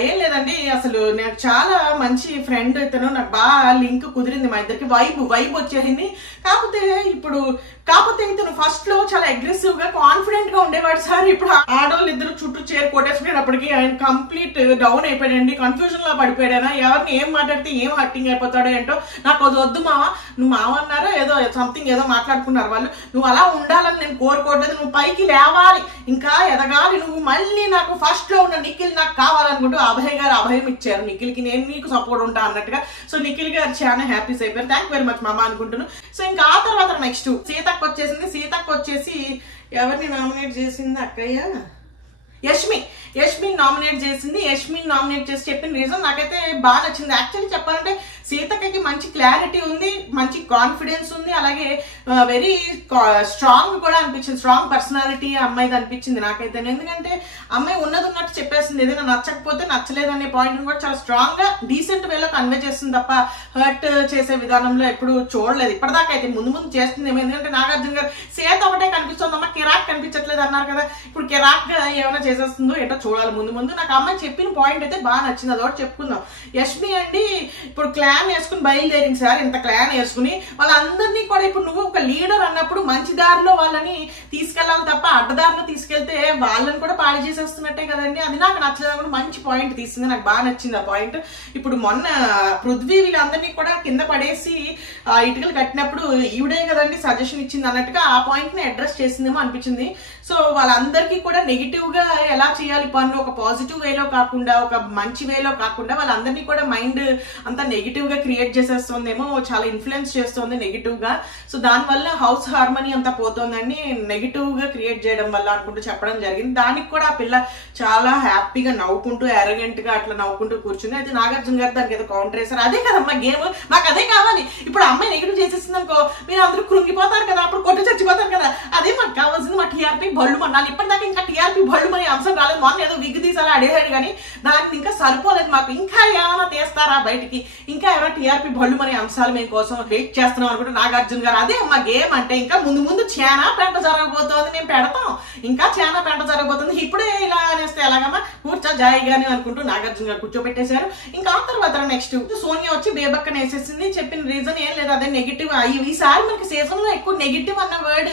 ఏం లేదండి అసలు నాకు చాలా మంచి ఫ్రెండ్ ఇతను, నాకు బాగా లింక్ కుదిరింది, మా ఇద్దరికి వైబ్ వచ్చేసింది. కాకపోతే ఇతను ఫస్ట్ లో చాలా అగ్రెసివ్ గా కాన్ఫిడెంట్ గా ఉండేవాడు సార్. ఇప్పుడు ఆడవాళ్ళు ఇద్దరు చుట్టూ చేరు కొట్టేసుకునేటప్పటికి ఆయన కంప్లీట్ డౌన్ అయిపోయాడండి, కన్ఫ్యూజన్ లో పడిపోయాడనా, ఎవరిని ఏం మాట్లాడితే ఏం హర్టింగ్ అయిపోతాడో ఏంటో. నాకు అది వద్దు మావా, నువ్వు మావ అన్నారో ఏదో సంథింగ్ ఏదో మాట్లాడుకున్నారు వాళ్ళు, నువ్వు అలా ఉండాలని నేను కోరుకోవట్లేదు, నువ్వు పైకి లేవాలి, ఇంకా ఎదగాలి, నువ్వు మళ్ళీ నాకు ఫస్ట్ లో ఉన్న నిఖిల్ నాకు కావాలనుకుంటూ అభయ్ గారు అభయం ఇచ్చారు నిఖిల్కి, నేను నీకు సపోర్ట్ ఉంటా అన్నట్టుగా. సో నిఖిల్ గారు చాలా హ్యాపీస్ అయిపోయారు, థ్యాంక్ వెరీ మచ్ మామ అనుకుంటున్నాను. సో ఇంకా ఆ తర్వాత నెక్స్ట్ సీతక్క వచ్చేసింది. సీతక్క వచ్చేసి ఎవరిని నామినేట్ చేసింది అక్కయ్య, యష్మిన్ నామినేట్ చేసింది. యష్మిన్ నామినేట్ చేసి చెప్పిన రీజన్ నాకైతే బాగా నచ్చింది. యాక్చువల్లీ చెప్పాలంటే సీతక్కకి మంచి క్లారిటీ ఉంది, మంచి కాన్ఫిడెన్స్ ఉంది, అలాగే వెరీ స్ట్రాంగ్ కూడా అనిపించింది, స్ట్రాంగ్ పర్సనాలిటీ అమ్మాయిది అనిపించింది నాకైతే. ఎందుకంటే అమ్మాయి ఉన్నది ఉన్నట్టు చెప్పేస్తుంది, ఏదైనా నచ్చకపోతే నచ్చలేదు అనే పాయింట్ కూడా చాలా స్ట్రాంగ్ గా డీసెంట్ వేలో కన్వే చేస్తుంది తప్ప హర్ట్ చేసే విధానంలో ఎప్పుడు చూడలేదు ఇప్పటిదాకా. అయితే ముందు చేస్తుంది ఏమో, ఎందుకంటే నాగార్జున గారు సీత ఒకటే కనిపిస్తుంది అమ్మ, కిరాక్ కనిపించట్లేదు అన్నారు కదా, ఇప్పుడు కిరాక్ గా ఏమైనా చేసేస్తుందో ఏంటో చూడాలి ముందు. నాకు అమ్మాయి చెప్పిన పాయింట్ అయితే బాగా నచ్చింది, అదొకటి చెప్పుకుందాం. యష్మి అండి ఇప్పుడు క్లాన్ వేసుకుని బయలుదేరింది సార్, ఇంత క్లాన్ వేసుకుని వాళ్ళందరినీ కూడా ఇప్పుడు నువ్వు ఒక లీడర్ అన్నప్పుడు మంచి దారిలో వాళ్ళని తీసుకెళ్లాలి తప్ప అడ్డదారిలో తీసుకెళ్తే వాళ్ళని కూడా పాడు చేసేస్తున్నట్టే కదండి. అది నాకు నచ్చలేదు, మంచి పాయింట్ తీసింది, నాకు బాగా నచ్చింది ఆ పాయింట్. ఇప్పుడు మొన్న పృథ్వీ వీళ్ళందరినీ కూడా కింద పడేసి ఇటుకలు కట్టినప్పుడు ఈవిడే కదండి సజెషన్ ఇచ్చింది అన్నట్టుగా ఆ పాయింట్ ని అడ్రస్ చేసిందేమో అనిపించింది. సో వాళ్ళందరికీ కూడా నెగిటివ్ గా ఎలా చేయాలి పనులు, ఒక పాజిటివ్ వేలో కాకుండా, ఒక మంచి వేలో కాకుండా వాళ్ళందరినీ కూడా మైండ్ అంతా నెగిటివ్ గా క్రియేట్ చేసేస్తుందేమో, చాలా ఇన్ఫ్లుయెన్స్ చేస్తుంది నెగిటివ్ గా. సో దానివల్ల హౌస్ హార్మనీ అంతా పోతుందని నెగిటివ్ గా క్రియేట్ చేయడం వల్ల అనుకుంటూ చెప్పడం జరిగింది. దానికి కూడా ఆ పిల్ల చాలా హ్యాపీగా నవ్వుకుంటూ అరగెంట్ గా అట్లా నవ్వుకుంటూ కూర్చుంది. అయితే నాగార్జున గారు దానికి ఏదో కౌంటర్ వేశారు. అదే కదమ్మా గేమ్, మాకు అదే కావాలి. ఇప్పుడు అమ్మాయి నెగిటివ్ చేసేసింది అనుకో, మీరు అందరూ కృంగిపోతారు కదా, అప్పుడు కొట్టి చచ్చిపోతారు కదా, అదే మాకు కావాల్సింది. మా టీఆర్పీ బళ్ళు మన్నాలి. ఇప్పటిదాకా ఇంకా టీఆర్పీ బళ్ళు మనే అంశం రాలేదు. మొన్న ఏదో విగ్గు తీసాలా అడిగాడు కానీ దానికి ఇంకా సరిపోలేదు. మాకు ఇంకా ఏమైనా తీస్తారా బయటికి, ఇంకా ఏమైనా టీఆర్పీ బళ్ళు మనే అంశాలు మేము కోసం వెయిట్ చేస్తున్నాం అనుకుంటే నాగార్జున గారు అదే మా గేమ్ అంటే ఇంకా ముందు ముందు చాలా పెంట జరగబోతోంది, మేము పెడతాం, ఇంకా చాలా పెంట జరగబోతుంది, ఇప్పుడే ఇలా అనేస్తే ఎలాగమ్మా, కూర్చో జాయిగాని అనుకుంటూ నాగార్జున గారు కూర్చోబెట్టేశారు. ఇంకా ఆ తర్వాత నెక్స్ట్ సోనియా వచ్చి బేబక్కన వేసేసింది. చెప్పిన రీజన్ ఏం లేదు, అదే నెగిటివ్. ఈసారి మనకి సీజన్ లో ఎక్కువ నెగిటివ్ అన్న వర్డ్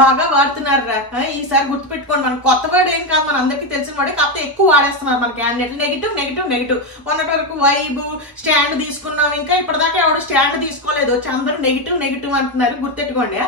బాగా వాడుతున్నారు రా. ఈసారి గుర్తుపెట్టుకోండి, మనకు కొత్త వర్డ్ ఏం కాదు, మన అందరికీ తెలిసిన వర్డే, కాకపోతే ఎక్కువ వాడేస్తున్నారు మన క్యాండిడేట్. Negative negative negative. మొన్నటి వరకు వైబ్ స్టాండ్ తీసుకున్నాం, ఇంకా ఇప్పటిదాకా ఎవడు స్టాండ్ తీసుకోలేదు, వచ్చి అందరూ నెగిటివ్ నెగిటివ్ అంటున్నారు. గుర్తెట్టుకోండి,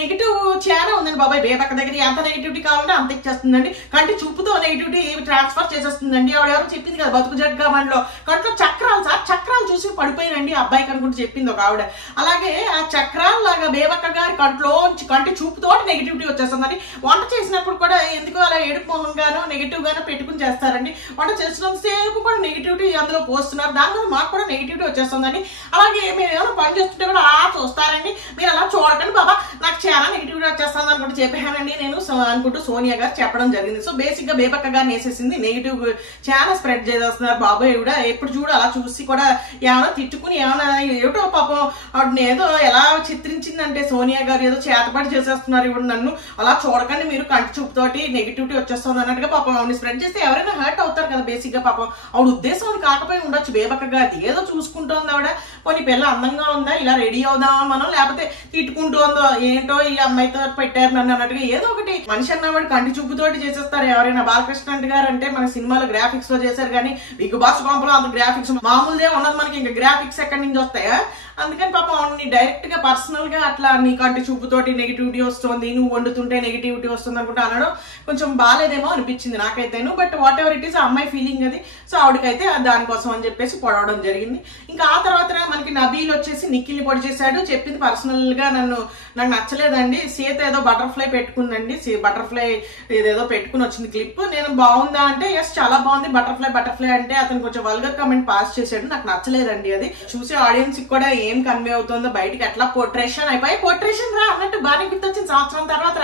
నెగిటివ్ చాలా ఉందండి బాబాయ్. బేబక్క దగ్గర ఎంత నెగిటివిటీ కావాలంటే అంత ఇచ్చేస్తుందండి. కంటి చూపుతో నెగిటివిటీ ట్రాన్స్ఫర్ చేసేస్తుందండి. ఆవిడెవరు చెప్పింది కదా బతుకు జట్గా మనలో కంట్లో చక్రాలు, సార్ చక్రాలు చూసి పడిపోయినండి అబ్బాయికి అనుకుంటూ చెప్పింది ఒక ఆవిడ. అలాగే ఆ చక్రాలు లాగా బేబక్క గారి కంట్లోంచి కంటి చూపుతో నెగిటివిటీ వచ్చేస్తుందండి. వంట చేసినప్పుడు కూడా ఎందుకో అలా ఏడుపు మొహంగానో నెగిటివ్ గానో పెట్టుకుని చేస్తారండి. వంట చేసినంతసేపు కూడా నెగిటివిటీ అందులో పోస్తున్నారు, దానివల్ల మాకు కూడా నెగిటివిటీ వచ్చేస్తుందండి. అలాగే మేము ఏమైనా పని చేస్తుంటే కూడా అలా చూస్తారండి, మీరు అలా చూడకండి బాబా, నాకు చాలా నెగిటివిటీ వచ్చేస్తుంది అనుకుంటూ చెప్పానండి నేను అనుకుంటూ సోనియా గారు చెప్పడం జరిగింది. సో బేసిక్ గా బేబక్క గారిని వేసేసింది, నెగిటివ్ చాలా స్ప్రెడ్ చేసేస్తున్నారు బాబాయ్. కూడా ఎప్పుడు చూడు అలా చూసి కూడా ఏమైనా తిట్టుకుని ఏమైనా ఏటో పాపం ఆవిడని ఏదో ఎలా చిత్రించిందంటే సోనియా గారు ఏదో చేతపాటు చేసేస్తున్నారు, ఇప్పుడు నన్ను అలా చూడకండి మీరు కంటి చూపుతోటి నెగిటివిటీ వచ్చేస్తుంది అన్నట్టుగా పాపం ఆవిడని స్ప్రెడ్ చేస్తే ఎవరైనా హర్ట్ అవుతారు కదా. బేసిక్ గా పాపం ఆవిడ ఉద్దేశం అది కాకపోయి ఉండొచ్చు బేబక్క గారి, ఏదో చూసుకుంటోంది ఆవిడ, కొన్ని పిల్ల అందంగా ఉందా ఇలా రెడీ అవుదామా మనం, లేకపోతే తిట్టుకుంటోందో ఏంటో ఈ అమ్మాయితో పెట్టారు నన్ను అన్నట్టుగా ఏదో ఒకటి. మనిషి అన్నవాడు కంటి చూపుతోటి చేసేస్తారు ఎవరైనా. బాలకృష్ణ గారు అంటే మన సినిమాలో గ్రాఫిక్స్ లో చేశారు కానీ బిగ్ బాస్ కొంపలో అంత గ్రాఫిక్స్ మామూలుదే ఉన్నది మనకి, ఇంకా గ్రాఫిక్స్ ఎక్కడి నుంచి వస్తాయా? అందుకని పాపం ఆవిడని డైరెక్ట్ గా పర్సనల్ గా అట్లా నీ కంటి చూపుతోటి నెగిటివిటీ వస్తుంది, నువ్వు వండుతుంటే నెగిటివిటీ వస్తుంది అనుకుంటే అనడం కొంచెం బాగాలేదేమో అనిపించింది నాకైతేను. But whatever it is, ఆ అమ్మాయి ఫీలింగ్ అది. సో ఆవిడకైతే దానికోసం అని చెప్పేసి పొడవడం జరిగింది. ఇంకా ఆ తర్వాత మనకి నబీల్ వచ్చేసి నిఖిల్ని పొడి చేశాడు. చెప్పింది పర్సనల్ గా నాకు నచ్చలేదండి. సీత ఏదో బటర్ఫ్లై పెట్టుకుందండి, బటర్ఫ్లై ఏదేదో పెట్టుకుని వచ్చింది క్లిప్. నేను బాగుందా అంటే ఎస్ చాలా బాగుంది, బటర్ఫ్లై బటర్ఫ్లై అంటే అతను కొంచెం వల్గర్ కామెంట్ పాస్ చేశాడు, నాకు నచ్చలేదండి. అది చూసే ఆడియన్స్ కి కూడా ఏం కన్వే అవుతుందో, బయటకి ఎట్లా పోర్ట్రేషన్ అయిపోయి పోర్ట్రేషన్ రా అన్నట్టు బాగా గుర్తొచ్చింది సంవత్సరం తర్వాత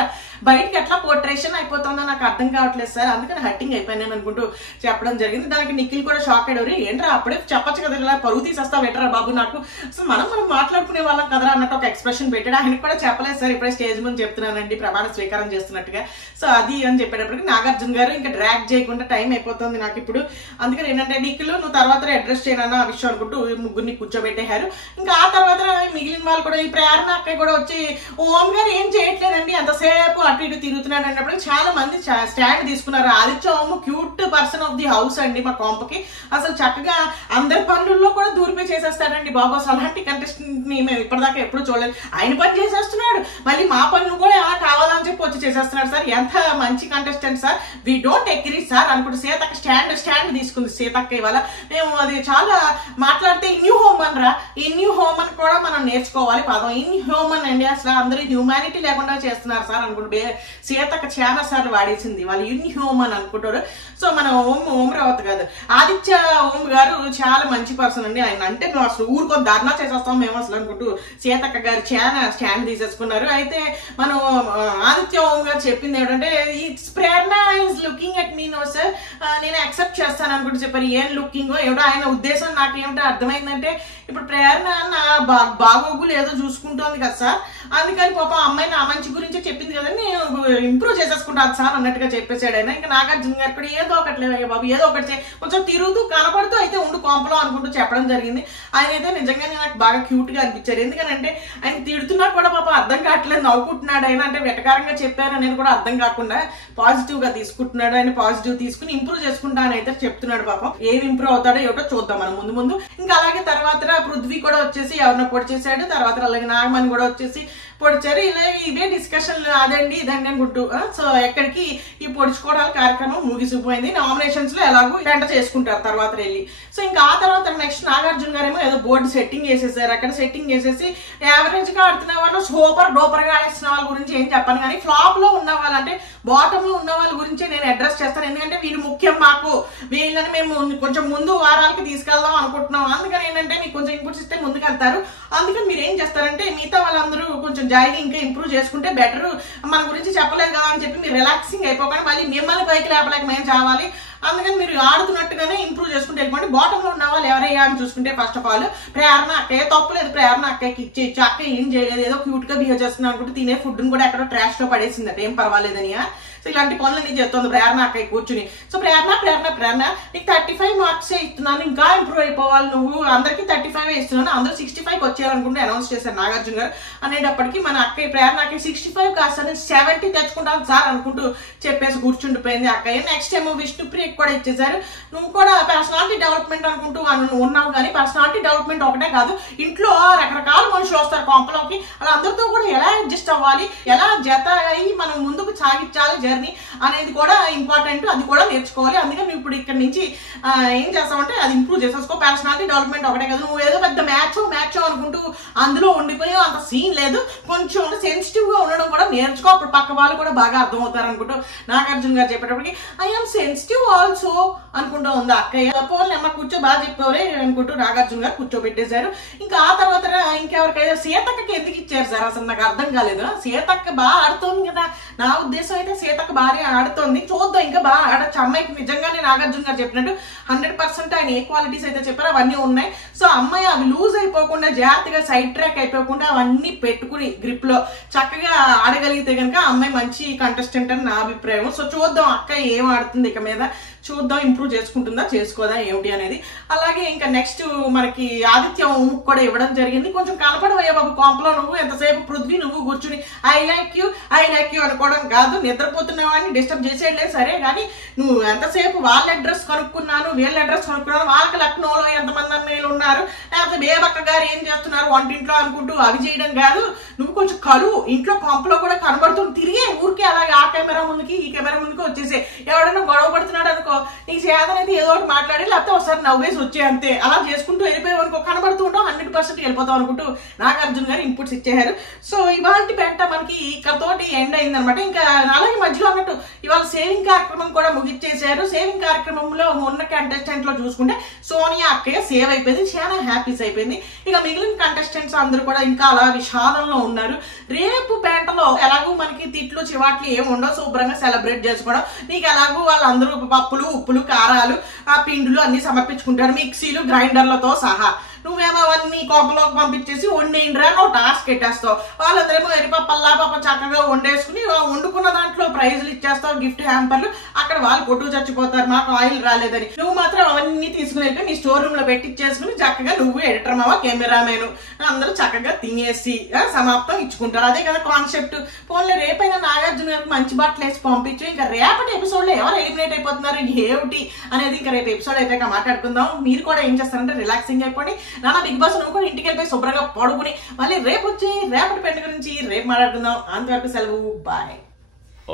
బయటకి ఎట్లా పోర్ట్రేషన్ అయిపోతుందో నాకు అర్థం కావట్లేదు సార్, అందుకని హట్టింగ్ అయిపోయాను అనుకుంటూ చెప్పడం జరిగింది. దానికి నిఖిల్ కూడా షాక్ అయ్యాడు, ఏంట్రా అప్పుడే చెప్పచ్చు కదా ఇలా పరుగు తీసేస్తావు ఎట్రా బాబు నాకు, సో మనం మాట్లాడుకునే వాళ్ళం కదరా అన్నట్టు ఒక ఎక్స్ప్రెషన్ పెట్టాడు. ఆయనకు కూడా చెప్పలేదు సార్, ఇప్పుడే స్టేజ్ ముందు చెప్తున్నానండి ప్రమాణ స్వీకారం చేస్తున్నట్టుగా. సో అది అని చెప్పేటప్పటికి నాగార్జున గారు ఇంకా డ్రాగ్ చేయకుండా టైం అయిపోతుంది నాకు ఇప్పుడు, అందుకని ఏంటంటే నిఖిల్ నువ్వు తర్వాత అడ్రస్ చేయనన్న ఆ విషయం అనుకుంటూ ముగ్గురిని కూర్చోబెట్టేశారు. ఇంకా ఆ తర్వాత మిగిలిన వాళ్ళు కూడా ఈ ప్రేరణ అక్క కూడా వచ్చి ఓం గారు ఏం చేయట్లేదండి అంతసేపు అటు ఇటు తిరుగుతున్నాడు అన్నప్పుడు చాలా మంది స్టాండ్ తీసుకున్నారు. Aditya Om cute person of the house అండి మా కాంపకి, అసలు చక్కగా అందరి పనుల్లో కూడా దూరిపోయి చేసేస్తాడండి బాబు. అసలు అలాంటి కంటెస్టెంట్ ని మేము ఇప్పటిదాకా ఎప్పుడు చూడలేదు. ఆయన పని చేసేస్తున్నాడు, మళ్ళీ మా పనులు కూడా ఎలా కావాలని చెప్పి వచ్చి చేసేస్తున్నాడు సార్, ఎంత మంచి contestant sir, we don't agree sir అనుకుంటే సీతక్క స్టాండ్ తీసుకుంది సీతక్క ఇవాళ. మేము అది చాలా మాట్లాడితే ఇన్యూ హ్యూమన్ రా, ఇన్యూ హ్యూమన్ కూడా మనం నేర్చుకోవాలి పదం, ఇన్ హ్యూమన్ అండి. అసలు అందరూ హ్యూమానిటీ లేకుండా చేస్తున్నారు సార్ అనుకుంటే సీతక్క చాలా సార్లు వాడేసింది, వాళ్ళు ఇన్ హ్యూమన్ అనుకుంటారు. సో మన ఓం రావత్ కాదు ఆదిత్య ఓం గారు చాలా మంచి పర్సన్ అండి. ఆయన అంటే మేము అసలు ఊరుకొని ధర్నా చేసేస్తాం మేము అసలు అనుకుంటూ సీతక్క గారు చాలా స్టాండ్ తీసేసుకున్నారు. అయితే మనం ఆదిత్య ఓం గారు చెప్పింది ఏంటంటే it's Prerana is looking at me no sir, నేను యాక్సెప్ట్ చేస్తాను అనుకుంటూ చెప్పారు. ఏం లుకింగ్ ఏమిటో ఆయన ఉద్దేశం నాకు ఏమిటో అర్థమైందంటే ఇప్పుడు ప్రేరణ నా బాగోగులు ఏదో చూసుకుంటోంది కదా సార్, అందుకని పాప అమ్మాయి నా మంచి గురించే చెప్పింది కదా నేను ఇంప్రూవ్ చేసేసుకుంటాను సార్ అన్నట్టుగా చెప్పేశాడు ఆయన. ఇంకా నాగార్జున గారు కూడా ఏదో ఒకటి బాబు ఏదో ఒకటి కొంచెం తిరుగుతూ కనపడుతూ అయితే ఉండు కాంపలో అనుకుంటూ చెప్పడం జరిగింది. ఆయన అయితే నిజంగానే నాకు బాగా క్యూట్ గా అనిపించారు, ఎందుకంటే ఆయన తిడుతున్నా కూడా పాప అర్థం కావట్లేదు, నవ్వుకుంటున్నాడు ఆయన, అంటే వెటకారంగా చెప్పారు అనేది కూడా అర్థం కాకుండా పాజిటివ్ గా చేసుకుంటున్నాడు, ఆయన పాజిటివ్ తీసుకుని ఇంప్రూవ్ చేసుకుంటా అని అయితే చెప్తున్నాడు. పాపం ఏం ఇంప్రూవ్ అవుతాడో ఏటో చూద్దాం మనం ముందు. ఇంకా అలాగే తర్వాత పృథ్వీ కూడా వచ్చేసి ఎవరినో పొడి చేశాడు, తర్వాత అలాగే నాగమణి కూడా వచ్చేసి పొడిచారు. ఇలా ఇవే డిస్కషన్లు అదండి ఇదండి అనుకుంటూ సో ఎక్కడికి ఈ పొడుచుకోవడాల కార్యక్రమం ముగిసిపోయింది. నామినేషన్స్ లో ఎలాగో వెంట చేసుకుంటారు తర్వాత వెళ్ళి. సో ఇంకా ఆ తర్వాత నెక్స్ట్ నాగార్జున గారేమో ఏదో బోర్డు సెట్టింగ్ చేసేసారు. అక్కడ సెట్టింగ్ చేసేసి యావరేజ్ గా ఆడుతున్న వాళ్ళు సూపర్ డూపర్ గా ఆడేస్తున్న వాళ్ళ గురించి ఏం చెప్పాను, కానీ ఫ్లాప్ లో ఉన్న వాళ్ళు అంటే బాటమ్ లో ఉన్న వాళ్ళ గురించి నేను అడ్రస్ చేస్తాను. ఎందుకంటే వీళ్ళు ముఖ్యం, మాకు వీళ్ళని మేము కొంచెం ముందు వారాలకి తీసుకెళ్దాం అనుకుంటున్నాం. అందుకని ఏంటంటే మీకు కొంచెం ఇన్పుట్స్ ఇస్తే ముందుకు వెళ్తారు. అందుకని మీరు ఏం చేస్తారంటే మిగతా వాళ్ళందరూ కొంచెం జాయిగా ఇంకా ఇంప్రూవ్ చేసుకుంటే బెటర్, మన గురించి చెప్పలేదు కదా అని చెప్పి మీరు రిలాక్సింగ్ అయిపోకుండా మళ్ళీ మిమ్మల్ని పైకి లేపలేక మేము చావాలి. అందుకని మీరు ఆడుతున్నట్టుగానే ఇంప్రూవ్ చేసుకుంటే వెళ్ళిపోండి. బాటమ్ లో ఉన్న వాళ్ళు ఎవరయ్యా అని చూసుకుంటే ఫస్ట్ ఆఫ్ ఆల్ ప్రేరణ అక్కయ్య తప్పలేదు, ప్రేరణ అక్కయ్యకి ఇచ్చేయచ్చు, అక్క ఏం చేయలేదు, ఏదో క్యూట్ గా బిహేవ్ చేస్తున్నా అనుకుంటే తినే ఫుడ్ కూడా ఎక్కడో ట్రాష్ లో పడేసిందట, ఏం పర్వాలేదని. సో ఇలాంటి పనులన్నీ చేస్తుంది ప్రేరణ అక్కయ్య కూర్చుని. సో ప్రేరణ నీకు 35 మార్క్సే ఇస్తున్నాను, ఇంకా ఇంప్రూవ్ అయిపోవాలి, నువ్వు అందరికి 35 ఇస్తున్నాను, అందరూ 65కి వచ్చేయాలనుకుంటే అనౌన్స్ చేశారు నాగార్జున గారు. అనేటప్పటికీ మన అక్కయ్య ప్రేరణ అక్కయ్య 65 కాస్త 70 తెచ్చుకుంటాను సార్ అనుకుంటూ చెప్పేసి కూర్చుండిపోయింది అక్కయ్య. నెక్స్ట్ ఏమో విష్ణుప్రియ కూడా ఇచ్చేసారు. నువ్వు కూడా పర్సనాలిటీ డెవలప్మెంట్ అనుకుంటూ ఉన్నావు, కానీ పర్సనాలిటీ డెవలప్మెంట్ ఒకటే కాదు, ఇంట్లో రకరకాల మనుషులు వస్తారు కొంపలోకి, అలా అందరితో కూడా ఎలా అడ్జస్ట్ అవ్వాలి, ఎలా జత అయ్యి మనం ముందుకు సాగించాలి జర్నీ అనేది కూడా ఇంపార్టెంట్, అది కూడా నేర్చుకోవాలి. అందుకని నువ్వు ఇప్పుడు ఇక్కడ నుంచి ఏం చేస్తావంటే అది ఇంప్రూవ్ చేసేసుకో. పర్సనాలిటీ డెవలప్మెంట్ ఒకటే కాదు, నువ్వు ఏదో పెద్ద మ్యాచ్ అనుకుంటూ అందులో ఉండిపోయి అంత సీన్ లేదు, కొంచెం సెన్సిటివ్ గా ఉండడం కూడా నేర్చుకో, అప్పుడు పక్క వాళ్ళు కూడా బాగా అర్థమవుతారు అనుకుంటూ నాగార్జున గారు చెప్పేటప్పటికి ఐఎమ్ సెన్సిటివ్ ఆల్సో అనుకుంటూ ఉంది అక్కయ్య. పోనీ అమ్మ కూర్చో బాగా చెప్పేవరే అనుకుంటూ నాగార్జున గారు కూర్చోబెట్టేశారు. ఇంకా ఆ తర్వాత ఇంకెవరికైనా సీతక్కకి ఎందుకు ఇచ్చారు సార్ అసలు నాకు అర్థం కాలేదు. సీతక్క బాగా ఆడుతోంది కదా, నా ఉద్దేశం అయితే సీతక్క బాగా ఆడుతోంది, చూద్దాం ఇంకా బాగా ఆడచ్చు అమ్మాయికి. నిజంగానే నాగార్జున గారు చెప్పినట్టు 100% ఆయన ఏ క్వాలిటీస్ అయితే చెప్పారో అవన్నీ ఉన్నాయి. సో అమ్మాయి అవి లూజ్ అయిపోకుండా జాగ్రత్తగా సైడ్ ట్రాక్ అయిపోకుండా అవన్నీ పెట్టుకుని గ్రిప్ లో చక్కగా ఆడగలిగితే కనుక అమ్మాయి మంచి కంటెస్టెంట్ అని నా అభిప్రాయం. సో చూద్దాం అక్క ఏం ఆడుతుంది ఇక మీద, చూద్దాం ఇంప్రూవ్ చేసుకుంటుందా చేసుకోదా ఏమిటి అనేది. అలాగే ఇంకా నెక్స్ట్ మనకి ఆదిత్య కూడా ఇవ్వడం జరిగింది. కొంచెం కనపడవయ్యా బాబు కాంప్లో, నువ్వు ఎంతసేపు పృథ్వీ నువ్వు కూర్చుని ఐ లైక్ యూ అనుకోవడం కాదు, నిద్రపోతున్నావని డిస్టర్బ్ చేసేయలేదు సరే, కానీ నువ్వు ఎంతసేపు వాళ్ళ అడ్రస్ కనుక్కున్నాను వీళ్ళ అడ్రస్ కనుక్కున్నాను, వాళ్ళకి లక్నోలో ఎంతమంది అన్నయ్యలు ఉన్నారు, లేకపోతే బేబక్క గారు ఏం చేస్తున్నారు వంటింట్లో అనుకుంటూ అవి చేయడం కాదు. నువ్వు కొంచెం కలువు, ఇంట్లో కాంప్లో కూడా కనబడుతుంది, తిరిగే ఊరికే అలాగే ఆ కెమెరా ముందుకి ఈ కెమెరా ముందుకి వచ్చేసే. ఎవడైనా గొడవ పడుతున్నాడు అనుకో, నీకు చేతనైతే ఏదో ఒకటి మాట్లాడి లేకపోతే ఒకసారి నవ్వేసి వచ్చే అంతే, అలా చేసుకుంటూ వెళ్ళిపోయావు అనుకో, కనబడుతూ ఉంటావు 100% వెళ్ళిపోతావు అనుకుంటూ నాగార్జున గారు ఇన్పుట్స్ ఇచ్చేశారు. సో ఇవాళ పెంట మనకి ఇక్కడతోటి ఎండ్ అయిందనమాట. ఇంకా అలాగే మధ్యలో అన్నట్టు ఇవాళ సేవింగ్ కార్యక్రమం కూడా ముగిచ్చేశారు. సేవింగ్ కార్యక్రమంలో ఉన్న కంటెస్టెంట్ లో చూసుకుంటే సోనియా అక్కయ్య సేవ్ అయిపోయింది, చాలా హ్యాపీస్ అయిపోయింది. ఇక మిగిలిన కంటెస్టెంట్స్ అందరూ కూడా ఇంకా అలా విషాదంలో ఉన్నారు. రేపు పేంటలో ఎలాగూ మనకి తిట్లు చివాట్లు ఏమి ఉండవు, శుభ్రంగా సెలబ్రేట్ చేసుకోవడం. నీకు ఎలాగూ వాళ్ళందరూ పప్పులు ఉప్పులు కారాలు ఆ పిండులు అన్ని సమర్పించుకుంటారు, మిక్సీలు గ్రైండర్లతో సహా. నువ్వేమో అవన్నీ కోపలోకి పంపించేసి వండేయండిరా నువ్వు టాస్క్ పెట్టేస్తావు. వాళ్ళందరేమో ఎరిపప్పల్లా పాప చక్కగా వండేసుకుని వండుకున్న దాంట్లో ప్రైజులు ఇచ్చేస్తావు, గిఫ్ట్ హ్యాంపర్లు. అక్కడ వాళ్ళు కొట్టు చచ్చిపోతారు మాకు ఆయిల్ రాలేదని. నువ్వు మాత్రం అవన్నీ తీసుకుని వెళ్ళి నీ స్టోర్ రూమ్ లో పెట్టించేసుకుని చక్కగా నువ్వు ఎడిటర్ మావా కెమెరామెన్ అందరూ చక్కగా తినేసి సమాప్తం ఇచ్చుకుంటారు. అదే కదా కాన్సెప్ట్. ఫోన్లో రేపైనా నాగార్జున గారికి మంచి బట్టలు వేసి పంపించు. ఇంకా రేపటి ఎపిసోడ్ లో ఎవరు ఎలిమినేట్ అయిపోతున్నారు ఏమిటి అనేది ఇంకా రేపు ఎపిసోడ్ అయిపోయాక మాట్లాడుకుందాం. మీరు కూడా ఏం చేస్తారంటే రిలాక్సింగ్ అయిపోండి. నాన్న బిగ్ బాస్ నువ్వు కూడా ఇంటికి వెళ్ళిపోయి శుభ్రంగా పడుకుని మళ్ళీ రేపు వచ్చి రేపటి పెంట గురించి రేపు మాట్లాడుకుందాం. అంతవరకు సెలవు, బాయ్.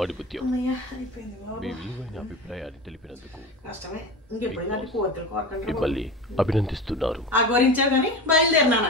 ఆడిపుత్యం మీ విలువైన అభిప్రాయాన్ని తెలిపినందుకు కష్టమే, ఇంకెప్పుడు ఇలాంటి కోరికలు కోరకండి మిమ్మల్ని అభినందిస్తున్నారు. ఆ గోరించావు కానీ బయలుదేరినా.